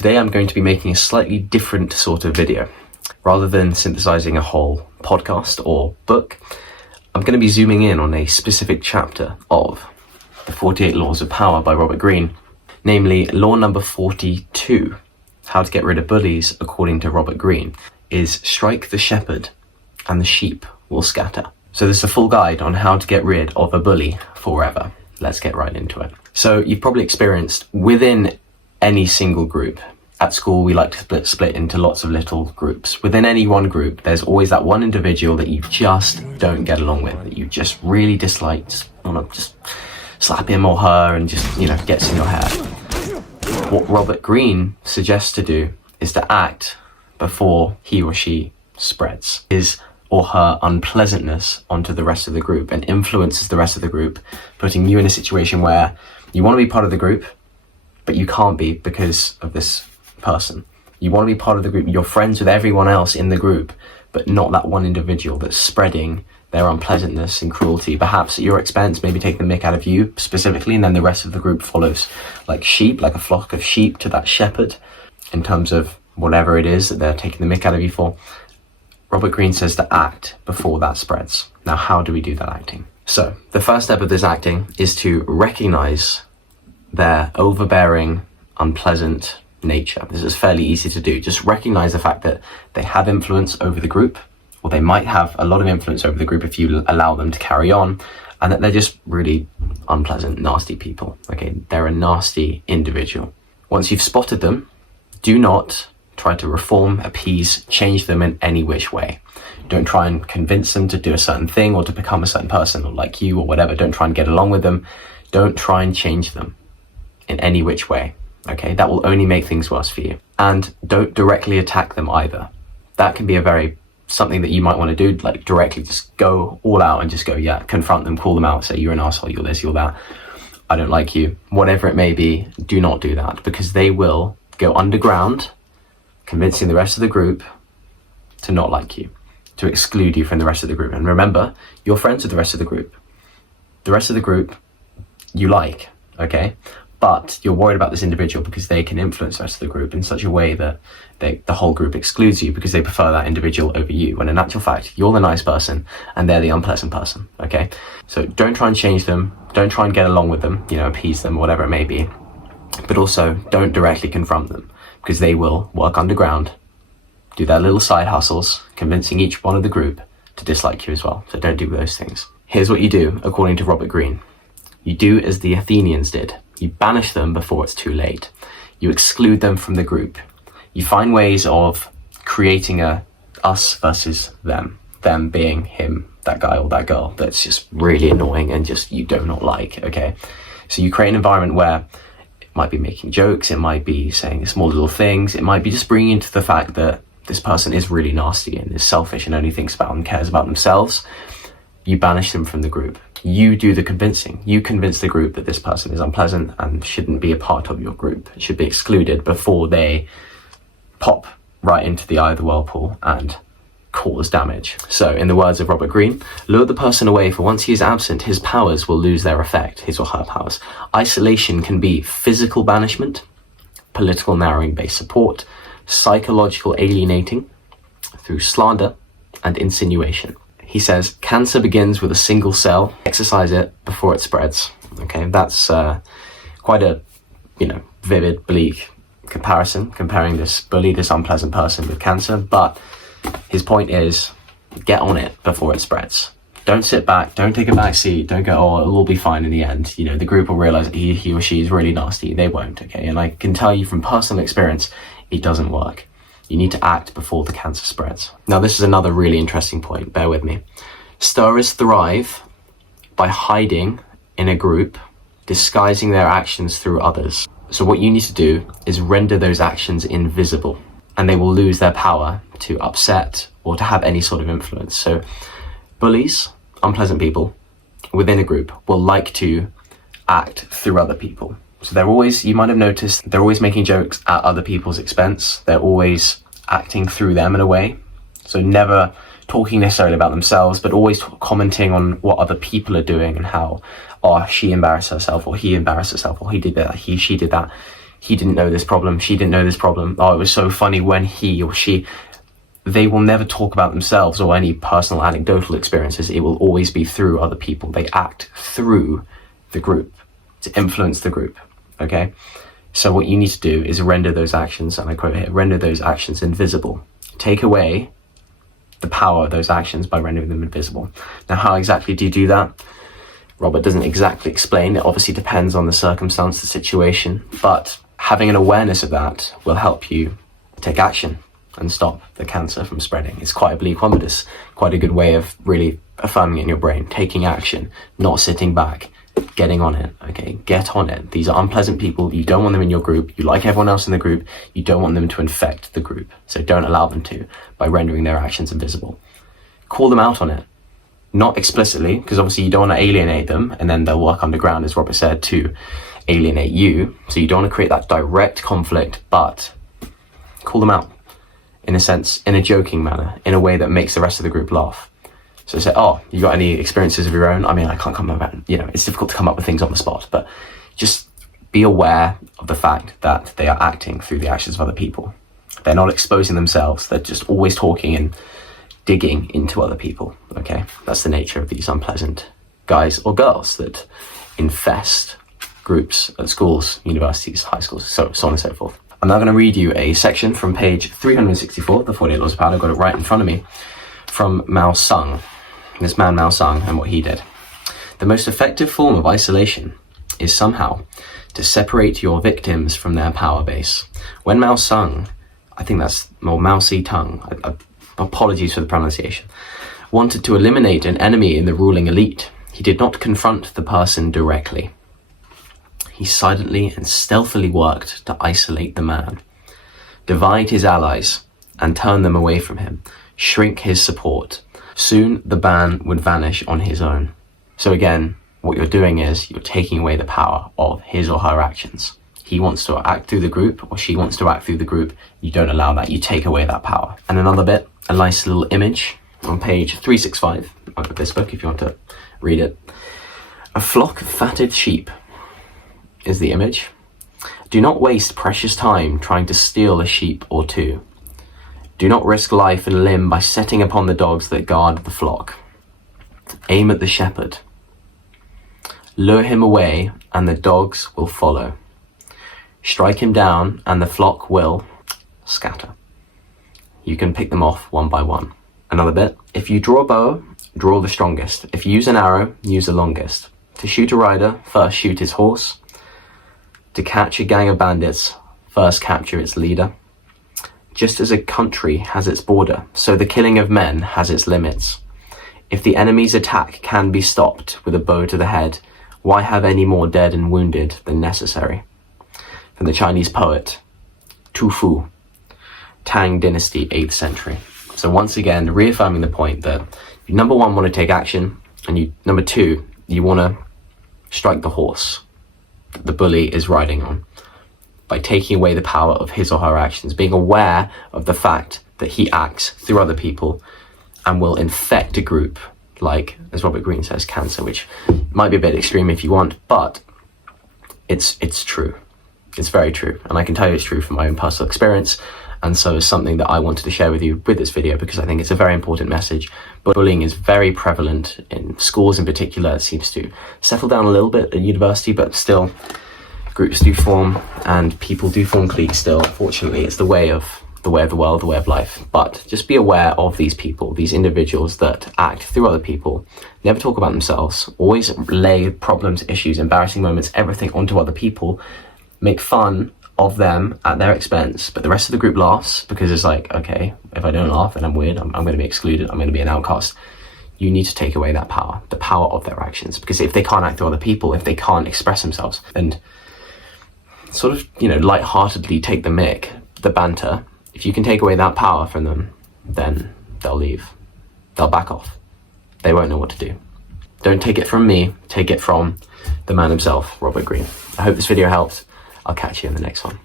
Today I'm going to be making a slightly different sort of video. Rather than synthesizing a whole podcast or book, I'm going to be zooming in on a specific chapter of The 48 Laws of Power by Robert Greene, namely law number 42, how to get rid of bullies according to Robert Greene, is strike the shepherd and the sheep will scatter. So this is a full guide on how to get rid of a bully forever. Let's get right into it. So you've probably experienced within any single group. At school, we like to split into lots of little groups. Within any one group, there's always that one individual that you just don't get along with, that you just really dislike, just want to just slap him or her and just, gets in your head. What Robert Greene suggests to do is to act before he or she spreads his or her unpleasantness onto the rest of the group and influences the rest of the group, putting you in a situation where you want to be part of the group, but you can't be because of this person. You want to be part of the group, you're friends with everyone else in the group, but not that one individual that's spreading their unpleasantness and cruelty, perhaps at your expense, maybe taking the mick out of you specifically, and then the rest of the group follows like sheep, like a flock of sheep to that shepherd, in terms of whatever it is that they're taking the mick out of you for. Robert Greene says to act before that spreads. Now, how do we do that acting? So, the first step of this acting is to recognize their overbearing, unpleasant nature. This is fairly easy to do. Just recognize the fact that they have influence over the group, or they might have a lot of influence over the group if you allow them to carry on, and that they're just really unpleasant, nasty people. Okay, they're a nasty individual. Once you've spotted them, do not try to reform, appease, change them in any which way. Don't try and convince them to do a certain thing or to become a certain person or like you or whatever. Don't try and get along with them. Don't try and change them in any which way. Okay, that will only make things worse for you. And don't directly attack them either. That can be something that you might want to do, like directly just go all out and just go, confront them, call them out, say you're an asshole, you're this, you're that, I don't like you, whatever it may be. Do not do that, because they will go underground, convincing the rest of the group to not like you, to exclude you from the rest of the group. And remember, you're friends with the rest of the group. The rest of the group you like, okay? But you're worried about this individual because they can influence the rest of the group in such a way that the whole group excludes you because they prefer that individual over you, when in actual fact, you're the nice person and they're the unpleasant person, okay? So don't try and change them. Don't try and get along with them, appease them, whatever it may be. But also, don't directly confront them, because they will work underground, do their little side hustles, convincing each one of the group to dislike you as well. So don't do those things. Here's what you do, according to Robert Greene. You do as the Athenians did. You banish them before it's too late. You exclude them from the group. You find ways of creating a us versus them being him, that guy or that girl that's just really annoying and just you do not like, okay? So you create an environment where it might be making jokes, it might be saying small little things, it might be just bringing into the fact that this person is really nasty and is selfish and only thinks about and cares about themselves. You banish them from the group. You do the convincing. You convince the group that this person is unpleasant and shouldn't be a part of your group. It should be excluded before they pop right into the eye of the whirlpool and cause damage. So, in the words of Robert Greene, lure the person away, for once he is absent, his powers will lose their effect, his or her powers. Isolation can be physical banishment, political narrowing-based support, psychological alienating through slander and insinuation. He says, cancer begins with a single cell. Exercise it before it spreads. Okay, that's quite a, vivid, bleak comparison, comparing this bully, this unpleasant person with cancer. But his point is, get on it before it spreads. Don't sit back, don't take a back seat, don't go, oh, it'll all be fine in the end. The group will realize he or she is really nasty. They won't, okay? And I can tell you from personal experience, it doesn't work. You need to act before the cancer spreads. Now, this is another really interesting point. Bear with me. Stirrers thrive by hiding in a group, disguising their actions through others. So what you need to do is render those actions invisible, and they will lose their power to upset or to have any sort of influence. So bullies, unpleasant people within a group, will like to act through other people. So they're always, you might have noticed, they're always making jokes at other people's expense. They're always acting through them in a way. So never talking necessarily about themselves, but always commenting on what other people are doing and how, oh, she embarrassed herself, or he embarrassed herself, or he did that, she did that. he didn't know this problem, she didn't know this problem. Oh, it was so funny when he or she... They will never talk about themselves or any personal anecdotal experiences. It will always be through other people. They act through the group to influence the group, okay? So what you need to do is render those actions, and I quote here, render those actions invisible. Take away the power of those actions by rendering them invisible. Now, how exactly do you do that? Robert doesn't exactly explain. It obviously depends on the circumstance, the situation, but having an awareness of that will help you take action and stop the cancer from spreading. It's quite a bleak one, but it's quite a good way of really affirming it in your brain, taking action, not sitting back, getting on it, okay? Get on it. These are unpleasant people. You don't want them in your group. You like everyone else in the group. You don't want them to infect the group. So don't allow them to by rendering their actions invisible. Call them out on it. Not explicitly, because obviously you don't want to alienate them, and then they'll work underground, as Robert said, to alienate you. So you don't want to create that direct conflict, but call them out. In a sense, in a joking manner, in a way that makes the rest of the group laugh. So say, oh, you got any experiences of your own? I mean, I can't come up, it's difficult to come up with things on the spot, but just be aware of the fact that they are acting through the actions of other people. They're not exposing themselves. They're just always talking and digging into other people, okay? That's the nature of these unpleasant guys or girls that infest groups at schools, universities, high schools, so on and so forth. I'm now going to read you a section from page 364, the 48 Laws of Power. I've got it right in front of me, from Mao Sung, this man Mao Sung, and what he did. The most effective form of isolation is somehow to separate your victims from their power base. When Mao Sung, I think that's Mao Zedong, apologies for the pronunciation, wanted to eliminate an enemy in the ruling elite, he did not confront the person directly. He silently and stealthily worked to isolate the man, divide his allies, and turn them away from him, shrink his support. Soon the man would vanish on his own. So again, what you're doing is you're taking away the power of his or her actions. He wants to act through the group, or she wants to act through the group. You don't allow that. You take away that power. And another bit, a nice little image on page 365 of this book, if you want to read it. A flock of fatted sheep is the image. Do not waste precious time trying to steal a sheep or two. Do not risk life and limb by setting upon the dogs that guard the flock. Aim at the shepherd. Lure him away, and the dogs will follow. Strike him down, and the flock will scatter. You can pick them off one by one. Another bit. If you draw a bow, draw the strongest. If you use an arrow, use the longest. To shoot a rider, first shoot his horse. To catch a gang of bandits, first capture its leader. Just as a country has its border, so the killing of men has its limits. If the enemy's attack can be stopped with a bow to the head, why have any more dead and wounded than necessary? From the Chinese poet Tu Fu, Tang Dynasty, 8th century. So once again, reaffirming the point that you, number one, want to take action, and number two, you want to strike the horse that the bully is riding on by taking away the power of his or her actions, being aware of the fact that he acts through other people and will infect a group, like, as Robert Greene says, cancer, which might be a bit extreme if you want, but it's true. It's very true, and I can tell you it's true from my own personal experience, and so it's something that I wanted to share with you with this video because I think it's a very important message. But bullying is very prevalent in schools in particular. It seems to settle down a little bit at university, but still groups do form and people do form cliques still. Fortunately, it's the way of the world, the way of life. But just be aware of these people, these individuals that act through other people, never talk about themselves, always lay problems, issues, embarrassing moments, everything onto other people, make fun of them at their expense, but the rest of the group laughs because it's like, okay, if I don't laugh, then I'm weird, I'm going to be excluded, I'm going to be an outcast. You need to take away that power, the power of their actions, because if they can't act through other people, if they can't express themselves and sort of, lightheartedly take the mick, the banter, if you can take away that power from them, then they'll leave. They'll back off. They won't know what to do. Don't take it from me, take it from the man himself, Robert Greene. I hope this video helped. I'll catch you in the next one.